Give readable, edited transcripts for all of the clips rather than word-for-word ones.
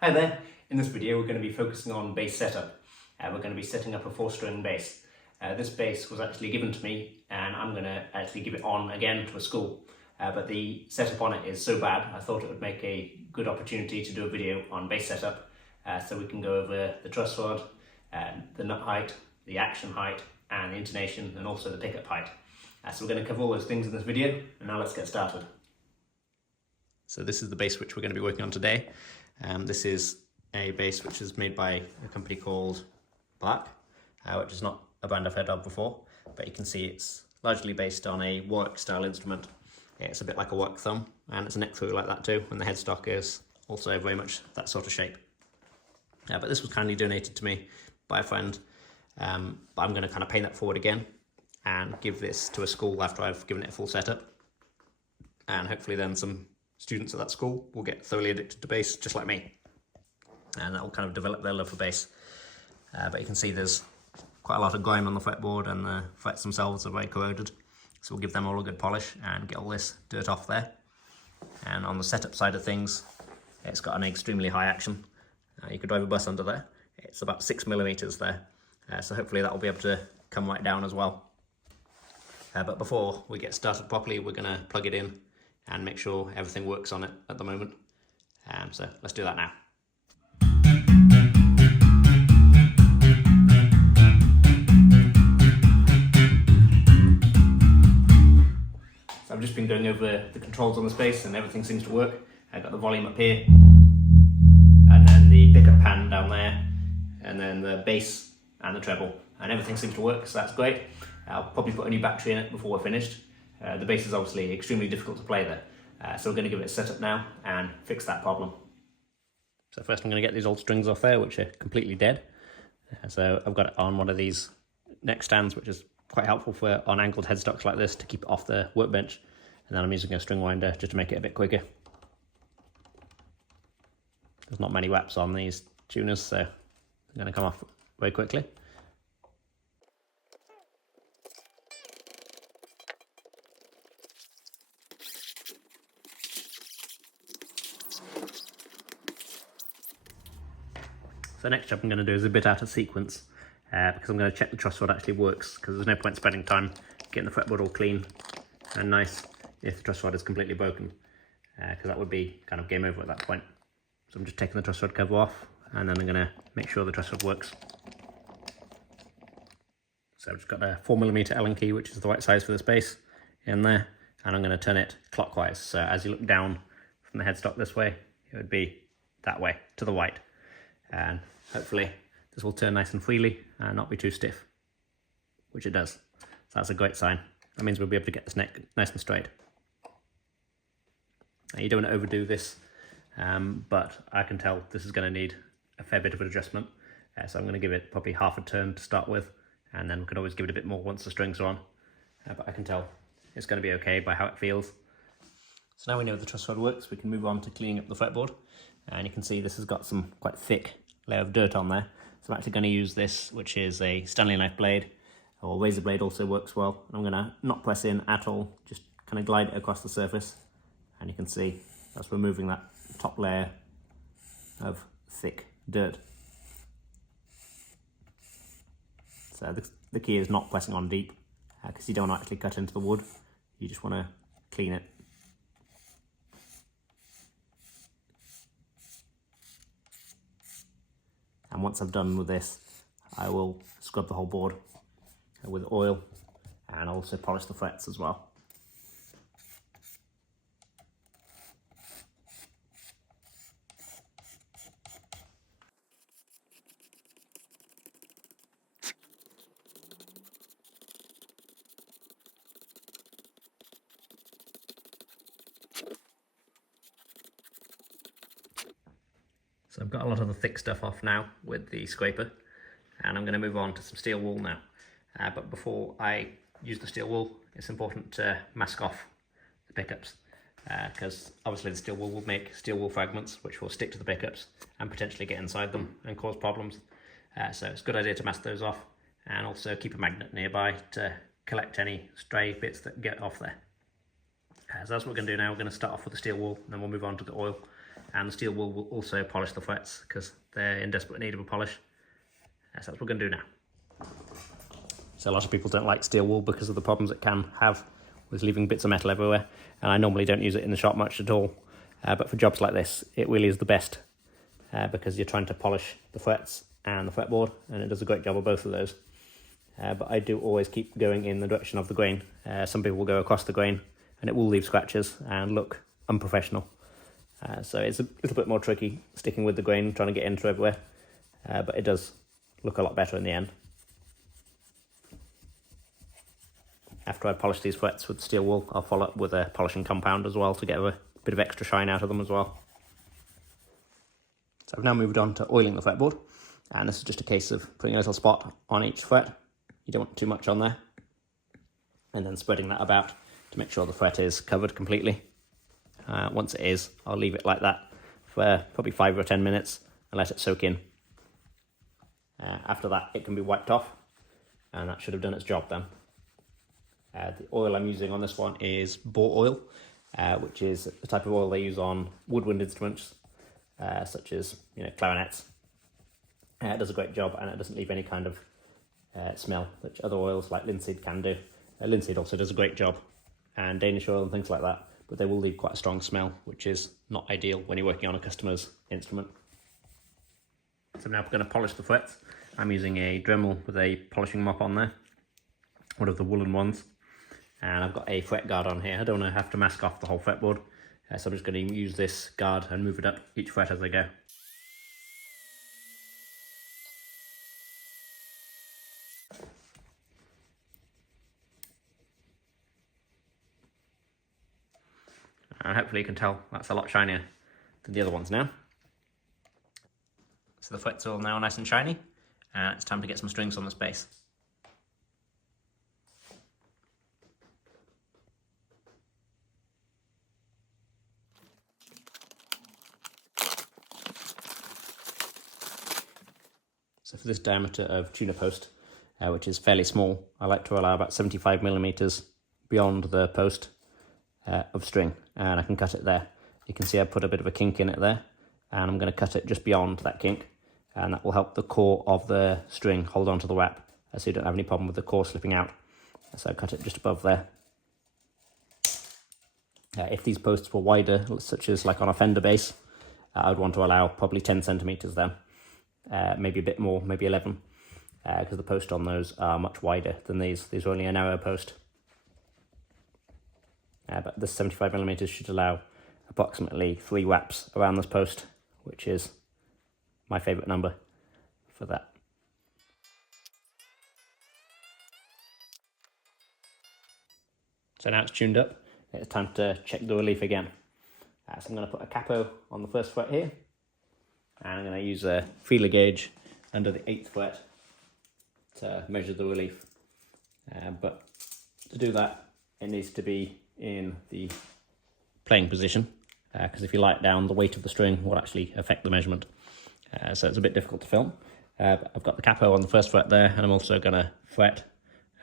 Hi there, in this video we're going to be focusing on bass setup. We're going to be setting up a 4-string bass. This bass was actually given to me and I'm going to actually give it on again to a school. But the setup on it is so bad I thought it would make a good opportunity to do a video on bass setup. So we can go over the truss rod, the nut height, the action height and the intonation and also the pickup height. So we're going to cover all those things in this video and now let's get started. So this is the bass which we're going to be working on today. This is a bass which is made by a company called Black, which is not a brand I've heard of before, but you can see it's largely based on a work style instrument. It's a bit like a work thumb and it's a neck through like that too, and the headstock is also very much that sort of shape. But this was kindly donated to me by a friend, but I'm going to kind of pay that forward again and give this to a school after I've given it a full setup, and hopefully then some students at that school will get thoroughly addicted to bass just like me, and that will kind of develop their love for bass. But you can see there's quite a lot of grime on the fretboard and the frets themselves are very corroded, so we'll give them all a good polish and get all this dirt off there. And on the setup side of things, it's got an extremely high action. You could drive a bus under there. It's about 6mm there, so hopefully that will be able to come right down as well. But before we get started properly, we're going to plug it in and make sure everything works on it at the moment. So let's do that now. So I've just been going over the controls on this bass and everything seems to work. I've got the volume up here, and then the pickup pan down there, and then the bass and the treble, and everything seems to work, so that's great. I'll probably put a new battery in it before we're finished. The bass is obviously extremely difficult to play there, so we're going to give it a setup now and fix that problem. So first I'm going to get these old strings off there, which are completely dead. So I've got it on one of these neck stands, which is quite helpful for on angled headstocks like this to keep it off the workbench, and then I'm using a string winder just to make it a bit quicker. There's not many wraps on these tuners, so they're going to come off very quickly. So next job I'm going to do is a bit out of sequence, because I'm going to check the truss rod actually works, because there's no point spending time getting the fretboard all clean and nice if the truss rod is completely broken, because that would be kind of game over at that point. So I'm just taking the truss rod cover off and then I'm going to make sure the truss rod works. So I've just got a 4mm Allen key, which is the right size for this bass, in there, and I'm going to turn it clockwise. So as you look down from the headstock this way, it would be that way, to the right. And hopefully this will turn nice and freely and not be too stiff, which it does. So that's a great sign. That means we'll be able to get this neck nice and straight. Now, you don't want to overdo this, but I can tell this is going to need a fair bit of an adjustment. So I'm going to give it probably half a turn to start with, and then we can always give it a bit more once the strings are on. But I can tell it's going to be okay by how it feels. So now we know the truss rod works, we can move on to cleaning up the fretboard. And you can see this has got some quite thick layer of dirt on there. So I'm actually going to use this, which is a Stanley knife blade, or razor blade also works well. And I'm going to not press in at all, just kind of glide it across the surface. And you can see that's removing that top layer of thick dirt. So the key is not pressing on deep, because you don't actually cut into the wood. You just want to clean it. And once I've done with this, I will scrub the whole board with oil and also polish the frets as well. So I've got a lot of the thick stuff off now with the scraper, and I'm going to move on to some steel wool now. But before I use the steel wool, it's important to mask off the pickups, because obviously the steel wool will make steel wool fragments which will stick to the pickups and potentially get inside them and cause problems. So it's a good idea to mask those off, and also keep a magnet nearby to collect any stray bits that get off there. So that's what we're going to do now. We're going to start off with the steel wool, and then we'll move on to the oil, and the steel wool will also polish the frets because they're in desperate need of a polish. So that's what we're going to do now. So a lot of people don't like steel wool because of the problems it can have with leaving bits of metal everywhere, and I normally don't use it in the shop much at all, but for jobs like this it really is the best because you're trying to polish the frets and the fretboard, and it does a great job of both of those. But I do always keep going in the direction of the grain. Some people will go across the grain and it will leave scratches and look unprofessional. So it's a little bit more tricky sticking with the grain, trying to get into everywhere, but it does look a lot better in the end. After I polish these frets with steel wool, I'll follow up with a polishing compound as well to get a bit of extra shine out of them as well. So I've now moved on to oiling the fretboard, and this is just a case of putting a little spot on each fret. You don't want too much on there, and then spreading that about to make sure the fret is covered completely. Once it is, I'll leave it like that for probably 5 or 10 minutes and let it soak in. After that, it can be wiped off, and that should have done its job then. The oil I'm using on this one is boar oil, which is the type of oil they use on woodwind instruments, such as clarinets. It does a great job, and it doesn't leave any kind of smell, which other oils like linseed can do. Linseed also does a great job, and Danish oil and things like that, but they will leave quite a strong smell, which is not ideal when you're working on a customer's instrument. So I'm now going to polish the frets. I'm using a Dremel with a polishing mop on there, one of the woolen ones, and I've got a fret guard on here. I don't want to have to mask off the whole fretboard, so I'm just going to use this guard and move it up each fret as I go. And hopefully you can tell that's a lot shinier than the other ones now. So the frets are all now nice and shiny, and it's time to get some strings on this bass. So for this diameter of tuner post, which is fairly small, I like to allow about 75mm beyond the post of string, and I can cut it there. You can see I put a bit of a kink in it there, and I'm going to cut it just beyond that kink, and that will help the core of the string hold on to the wrap, so you don't have any problem with the core slipping out. So I cut it just above there. If these posts were wider, such as like on a Fender bass, I would want to allow probably 10cm then, maybe a bit more, maybe 11, because the post on those are much wider than these. These are only a narrow post. But this 75mm should allow approximately 3 wraps around this post, which is my favourite number for that. So now it's tuned up, it's time to check the relief again. So I'm going to put a capo on the first fret here, and I'm going to use a feeler gauge under the 8th fret to measure the relief. But to do that, it needs to be in the playing position, because if you lie it down, the weight of the string will actually affect the measurement. So it's a bit difficult to film. But I've got the capo on the first fret there, and I'm also going to fret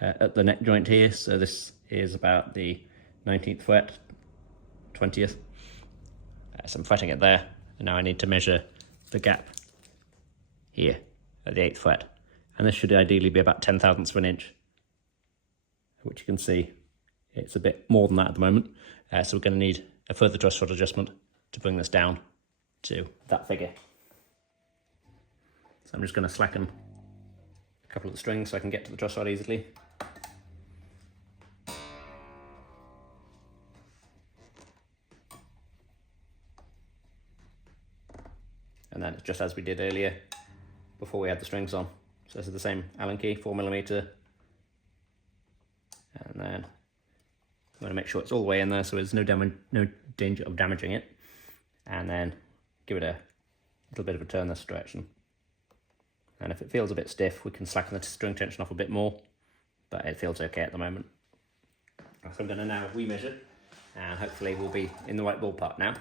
at the neck joint here. So this is about the 19th fret, 20th. So I'm fretting it there, and now I need to measure the gap here at the 8th fret. And this should ideally be about 0.10 of an inch, which you can see it's a bit more than that at the moment. So we're going to need a further truss rod adjustment to bring this down to that figure. So I'm just going to slacken a couple of the strings so I can get to the truss rod easily. And then it's just as we did earlier before we had the strings on. So this is the same Allen key, 4mm. And then I'm going to make sure it's all the way in there so there's no danger of damaging it. And then give it a little bit of a turn this direction. And if it feels a bit stiff, we can slacken the string tension off a bit more, but it feels okay at the moment. So I'm going to now remeasure, and hopefully we'll be in the right ballpark now.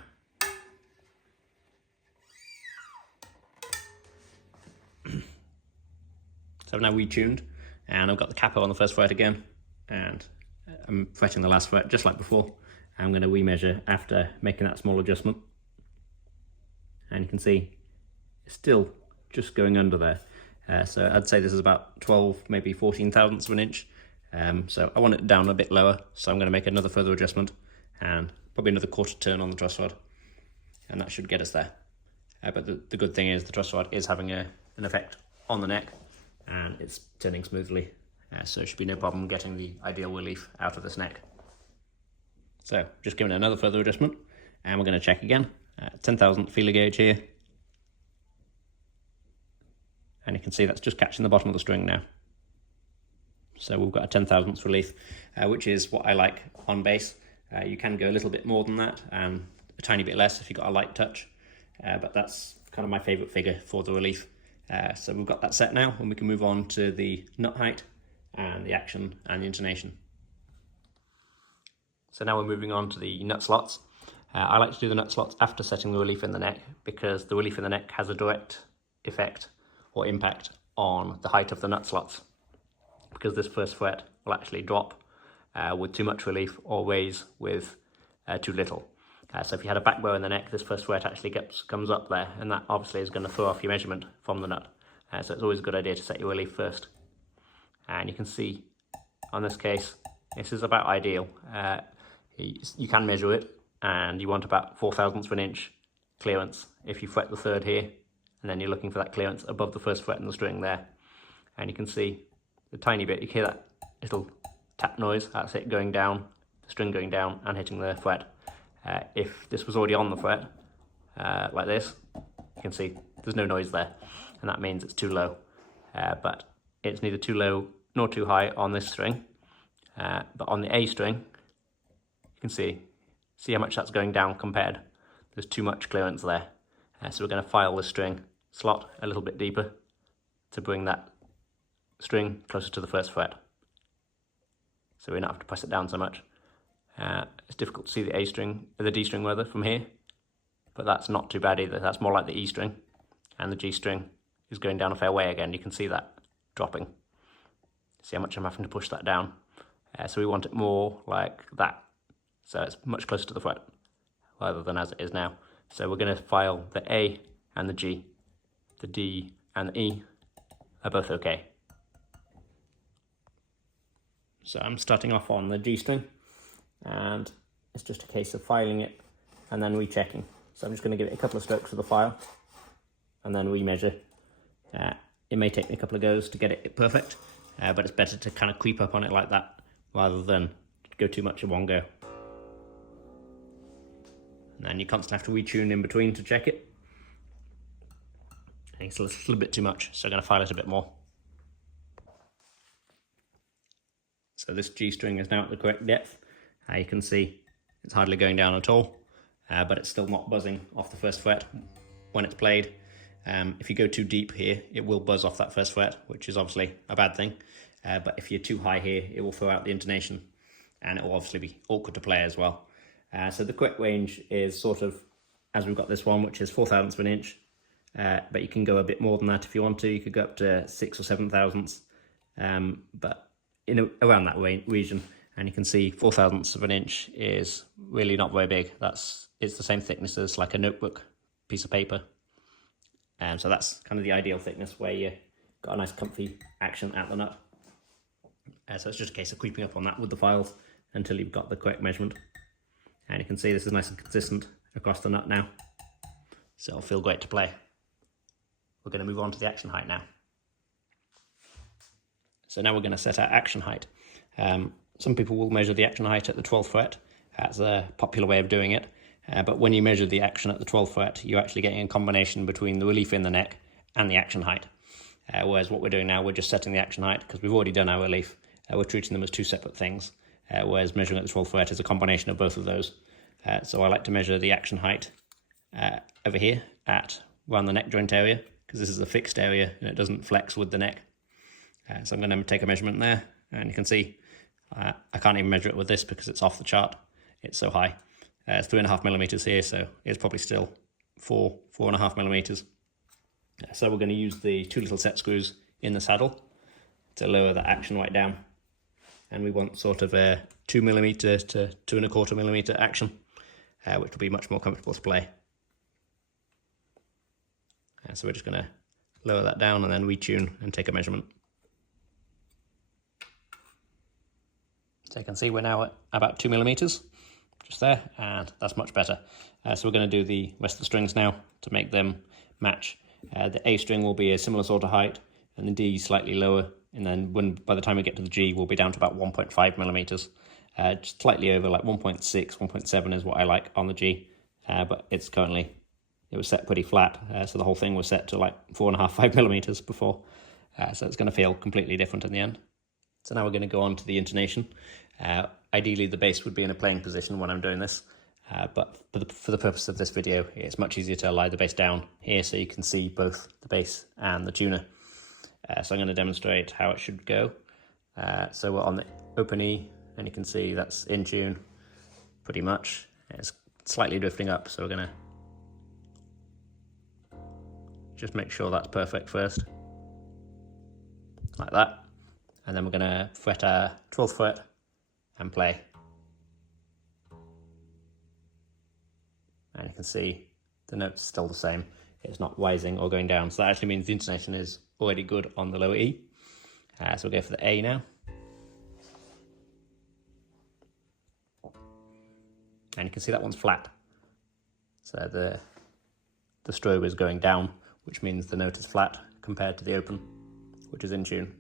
So I've now retuned, and I've got the capo on the first fret again, and I'm fretting the last fret just like before. I'm going to remeasure after making that small adjustment. and you can see it's still just going under there. So I'd say this is about 12, maybe 14 thousandths of an inch. So I want it down a bit lower, so I'm going to make another further adjustment and probably another quarter turn on the truss rod, and that should get us there. But the good thing is the truss rod is having an effect on the neck, and it's turning smoothly, so it should be no problem getting the ideal relief out of this neck. So just giving it another further adjustment, and we're going to check again. 10,000 feeler gauge here, and you can see that's just catching the bottom of the string now. So we've got a 10,000ths relief, which is what I like on bass. You can go a little bit more than that, and a tiny bit less if you've got a light touch, but that's kind of my favourite figure for the relief. So we've got that set now, and we can move on to the nut height and the action and the intonation. So now we're moving on to the nut slots. I like to do the nut slots after setting the relief in the neck, because the relief in the neck has a direct effect or impact on the height of the nut slots, because this first fret will actually drop with too much relief or raise with too little. So if you had a back bow in the neck, this first fret actually comes up there, and that obviously is going to throw off your measurement from the nut. So it's always a good idea to set your relief first. And you can see on this case, this is about ideal. You can measure it, and you want about 4/1000ths of an inch clearance if you fret the third here, and then you're looking for that clearance above the first fret in the string there. And you can see the tiny bit, you hear that little tap noise, that's it going down, the string going down and hitting the fret. If this was already on the fret, like this, you can see there's no noise there, and that means it's too low. But it's neither too low nor too high on this string. But on the A string, you can see how much that's going down compared. There's too much clearance there. So we're going to file this string slot a little bit deeper to bring that string closer to the first fret, so we don't have to press it down so much. It's difficult to see the A string, the D string rather, from here, but that's not too bad either. That's more like the E string, and the G string is going down a fair way again. You can see that dropping. See how much I'm having to push that down. So we want it more like that, so it's much closer to the fret rather than as it is now. So we're going to file the A and the G. The D and the E are both okay. So I'm starting off on the G string, and it's just a case of filing it and then rechecking. So I'm just going to give it a couple of strokes with the file and then remeasure. It may take me a couple of goes to get it perfect, but it's better to kind of creep up on it like that rather than go too much in one go. And then you constantly have to retune in between to check it. I think it's a little bit too much, so I'm going to file it a bit more. So this G string is now at the correct depth. You can see it's hardly going down at all, but it's still not buzzing off the first fret when it's played. If you go too deep here, it will buzz off that first fret, which is obviously a bad thing. But if you're too high here, it will throw out the intonation, and it will obviously be awkward to play as well. So the correct range is sort of, as we've got this one, which is 4/1000ths of an inch, but you can go a bit more than that if you want to. You could go up to 6 or 7/1000ths, but around that region. And you can see 4/1000ths of an inch is really not very big. It's the same thickness as like a notebook piece of paper. So that's kind of the ideal thickness where you got a nice comfy action at the nut. So it's just a case of creeping up on that with the files until you've got the correct measurement. And you can see this is nice and consistent across the nut now, so it'll feel great to play. We're going to move on to the action height now. So now we're going to set our action height. Some people will measure the action height at the 12th fret. That's a popular way of doing it. But when you measure the action at the 12th fret, you're actually getting a combination between the relief in the neck and the action height. Whereas what we're doing now, we're just setting the action height because we've already done our relief. We're treating them as two separate things. Whereas measuring at the 12th fret is a combination of both of those. So I like to measure the action height over here at around the neck joint area, because this is a fixed area and it doesn't flex with the neck. So I'm going to take a measurement there, and you can see I can't even measure it with this because it's off the chart. It's so high. It's 3.5 millimeters here, so it's probably still 4.5 millimeters. So we're going to use the two little set screws in the saddle to lower the action right down. And we want sort of a 2 millimeter to 2.25 millimeter action, which will be much more comfortable to play. So we're just going to lower that down and then retune and take a measurement. So you can see we're now at about 2 millimeters, just there, and that's much better. So we're going to do the rest of the strings now to make them match. The A string will be a similar sort of height, and the D slightly lower, and then by the time we get to the G, we'll be down to about 1.5 millimeters. Just slightly over, like 1.6, 1.7 is what I like on the G, but it was set pretty flat, so the whole thing was set to like 4.5, 5 millimeters before, so it's going to feel completely different in the end. So now we're going to go on to the intonation. Ideally the bass would be in a playing position when I'm doing this, but for the purpose of this video, it's much easier to lie the bass down here so you can see both the bass and the tuner. So I'm going to demonstrate how it should go. So we're on the open E, and you can see that's in tune pretty much. It's slightly drifting up, so we're going to just make sure that's perfect first, like that, and then we're going to fret our 12th fret and play, and you can see the note's still the same, it's not rising or going down, so that actually means the intonation is already good on the lower E. So we'll go for the A now, and you can see that one's flat, so the strobe is going down, which means the note is flat compared to the open, which is in tune.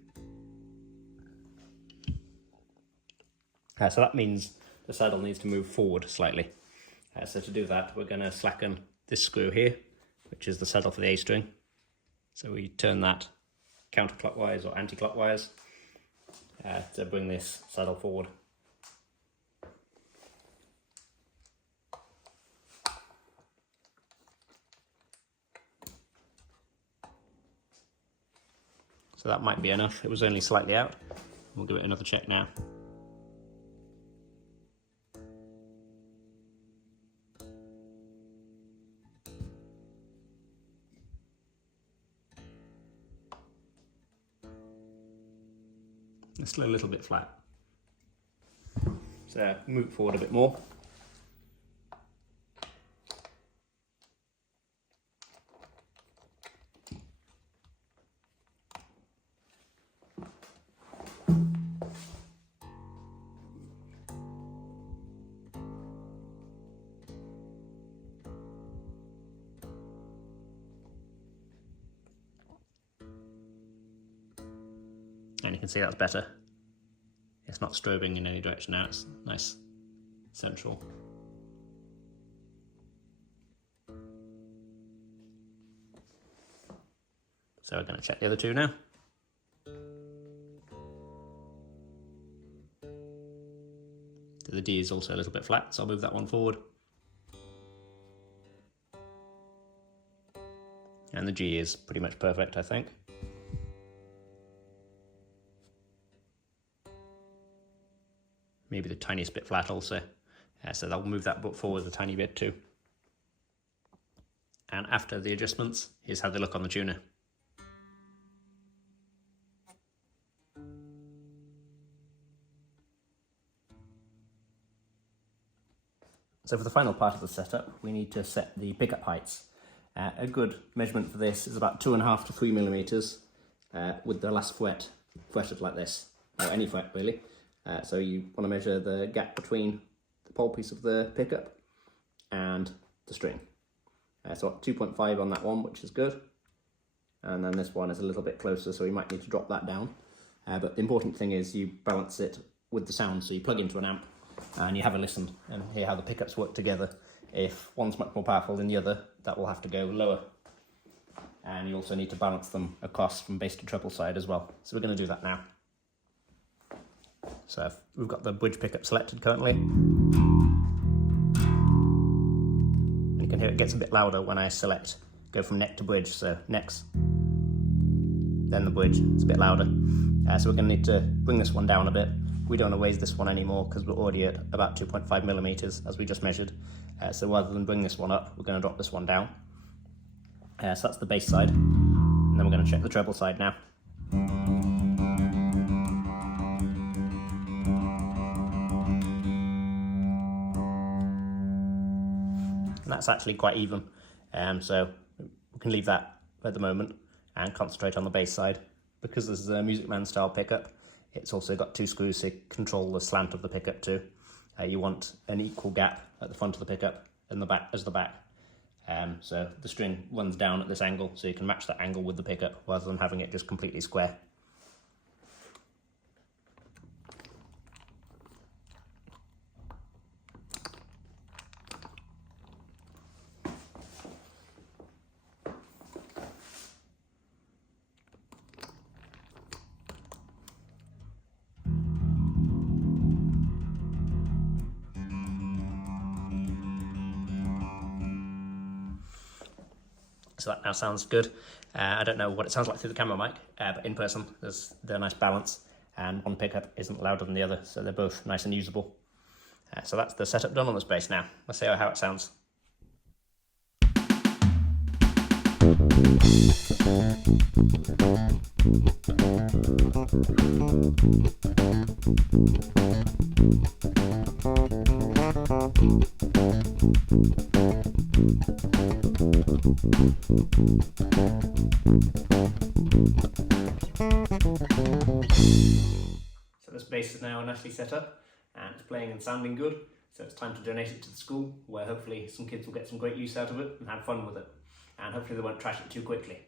So that means the saddle needs to move forward slightly. So to do that, we're going to slacken this screw here, which is the saddle for the A string. So we turn that counterclockwise or anti-clockwise to bring this saddle forward. So that might be enough. It was only slightly out. We'll give it another check now. It's still a little bit flat. So move it forward a bit more. And you can see that's better. It's not strobing in any direction now, it's nice, central. So we're going to check the other two now. The D is also a little bit flat, so I'll move that one forward. And the G is pretty much perfect, I think. Maybe the tiniest bit flat also, so I'll move that bit forward a tiny bit too. And after the adjustments, here's how they look on the tuner. So for the final part of the setup, we need to set the pickup heights. A good measurement for this is about 2.5 to 3 millimeters, with the last fret fretted like this, or any fret really. So you want to measure the gap between the pole piece of the pickup and the string. So 2.5 on that one, which is good. And then this one is a little bit closer, so we might need to drop that down. But the important thing is you balance it with the sound. So you plug into an amp and you have a listen and hear how the pickups work together. If one's much more powerful than the other, that will have to go lower. And you also need to balance them across from bass to treble side as well. So we're going to do that now. So we've got the bridge pickup selected currently. And you can hear it gets a bit louder when I go from neck to bridge. So necks, then the bridge, it's a bit louder. So we're going to need to bring this one down a bit. We don't want to raise this one anymore because we're already at about 2.5 millimeters as we just measured. So rather than bring this one up, we're going to drop this one down. So that's the bass side. And then we're going to check the treble side now. And that's actually quite even, so we can leave that at the moment and concentrate on the bass side. Because this is a Music Man style pickup, it's also got 2 screws to control the slant of the pickup too. You want an equal gap at the front of the pickup and the back as the back. So the string runs down at this angle, so you can match that angle with the pickup rather than having it just completely square. So that now sounds good. I don't know what it sounds like through the camera mic, but in person there's a nice balance, and one pickup isn't louder than the other, so they're both nice and usable. So that's the setup done on this bass now. Let's see how it sounds. So this bass is now nicely set up and it's playing and sounding good, so it's time to donate it to the school, where hopefully some kids will get some great use out of it and have fun with it, and hopefully they won't trash it too quickly.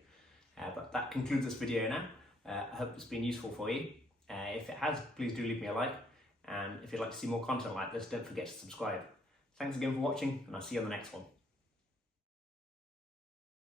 But that concludes this video now. I hope it's been useful for you. If it has, please do leave me a like, and if you'd like to see more content like this, don't forget to subscribe. Thanks again for watching, and I'll see you on the next one.